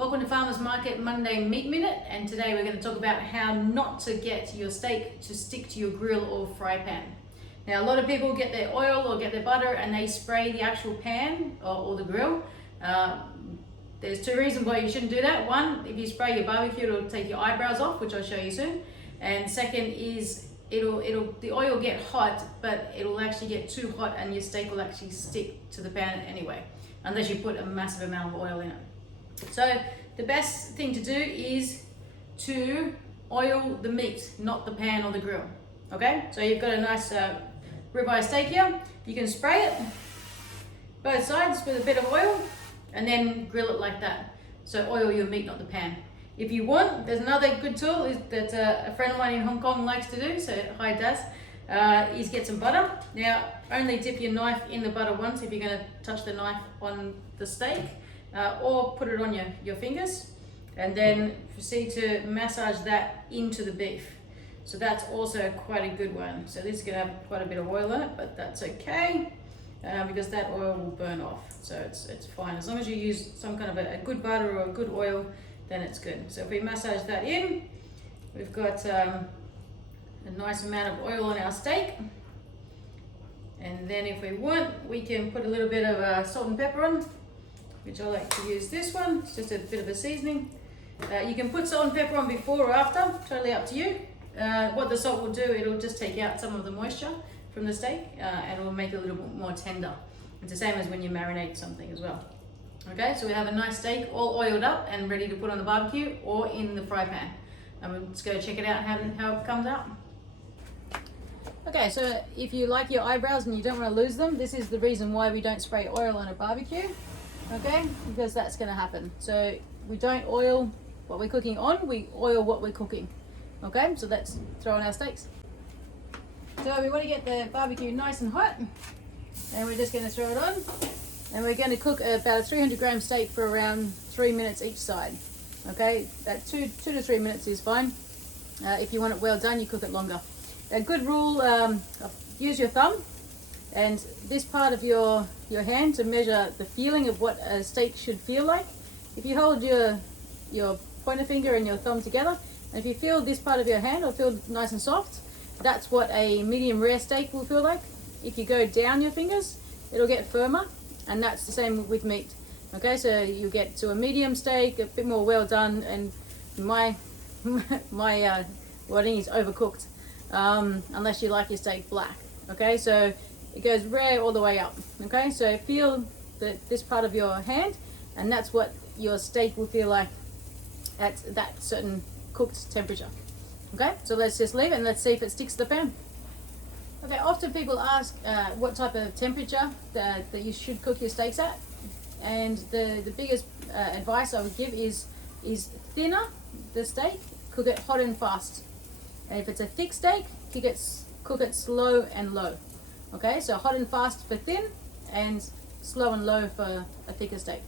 Welcome to Farmers Market Monday Meat Minute, and today we're going to talk about how not to get your steak to stick to your grill or fry pan. Now, a lot of people get their oil or get their butter and they spray the actual pan or the grill. There's two reasons why you shouldn't do that. One, if you spray your barbecue, it'll take your eyebrows off, which I'll show you soon. And second is the oil will get hot, but it'll actually get too hot and your steak will actually stick to the pan anyway, unless you put a massive amount of oil in it. So the best thing to do is to oil the meat, not the pan or the grill. Okay, so you've got a nice ribeye steak here. You can spray it both sides with a bit of oil and then grill it like that. So oil your meat, not the pan. If you want, there's another good tool that a friend of mine in Hong Kong likes to do. So hi Daz, is get some butter. Now only dip your knife in the butter once if you're going to touch the knife on the steak. Or put it on your fingers and then proceed to massage that into the beef. So that's also quite a good one. So this is going to have quite a bit of oil in it, but that's okay because that oil will burn off. So it's fine. As long as you use some kind of a good butter or a good oil, then it's good. So if we massage that in, we've got a nice amount of oil on our steak. And then if we want, we can put a little bit of salt and pepper on, which I like to use this one. It's just a bit of a seasoning. You can put salt and pepper on before or after, totally up to you. What the salt will do, it'll just take out some of the moisture from the steak and it will make it a little bit more tender. It's the same as when you marinate something as well. Okay, so we have a nice steak all oiled up and ready to put on the barbecue or in the fry pan. Let's go check it out how it comes out. Okay, so if you like your eyebrows and you don't want to lose them, this is the reason why we don't spray oil on a barbecue. Okay, because that's going to happen. So we don't oil what we're cooking on, we oil what we're cooking. Okay, so let's throw on our steaks. So we want to get the barbecue nice and hot, and we're just going to throw it on, and we're going to cook about a 300 gram steak for around 3 minutes each side. Okay, that two to 3 minutes is fine. If you want it well done, you cook it longer. A good rule, use your thumb and this part of your hand to measure the feeling of what a steak should feel like. If you hold your pointer finger and your thumb together, and if you feel this part of your hand will feel nice and soft, that's what a medium rare steak will feel like. If you go down your fingers, it'll get firmer, and that's the same with meat. Okay, so you get to a medium steak, a bit more well done, and my wording is overcooked, unless you like your steak black. Okay, so it goes rare all the way up. Okay, so feel this part of your hand, and that's what your steak will feel like at that certain cooked temperature. Okay, so let's just leave it and let's see if it sticks to the pan. Okay, often people ask what type of temperature that you should cook your steaks at, and the biggest advice I would give is thinner the steak, cook it hot and fast. And if it's a thick steak, cook it slow and low. Okay, so hot and fast for thin and slow and low for a thicker steak.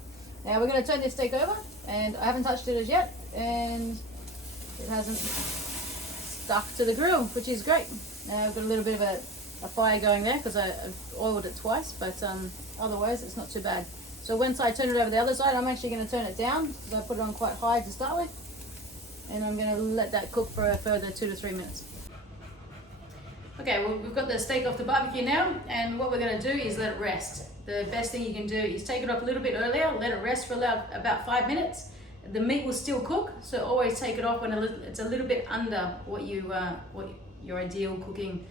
Now we're going to turn this steak over, and I haven't touched it as yet, and it hasn't stuck to the grill, which is great. I've got a little bit of a fire going there because I've oiled it twice, but otherwise it's not too bad. So once I turn it over the other side, I'm actually going to turn it down. So I put it on quite high to start with, and I'm going to let that cook for a further 2 to 3 minutes. Okay, well, we've got the steak off the barbecue now, and what we're going to do is let it rest. The best thing you can do is take it off a little bit earlier, let it rest for about 5 minutes. The meat will still cook, so always take it off when it's a little bit under what your ideal cooking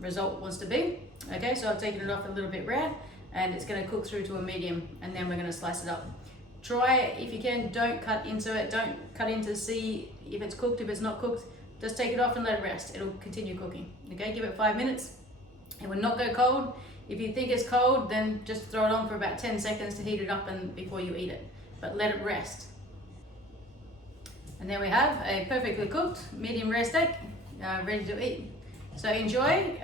result wants to be. Okay, so I've taken it off a little bit rare, and it's going to cook through to a medium, and then we're going to slice it up. Try it if you can, don't cut into it, don't cut in to see if it's cooked, if it's not cooked. Just take it off and let it rest. It'll continue cooking. Okay, give it 5 minutes. It will not go cold. If you think it's cold, then just throw it on for about 10 seconds to heat it up and before you eat it. But let it rest. And then we have a perfectly cooked medium rare steak ready to eat. So enjoy.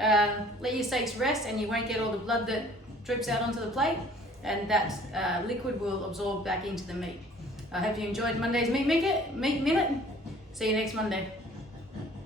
Let your steaks rest, and you won't get all the blood that drips out onto the plate, and that liquid will absorb back into the meat. I hope you enjoyed Monday's Meat Minute. See you next Monday.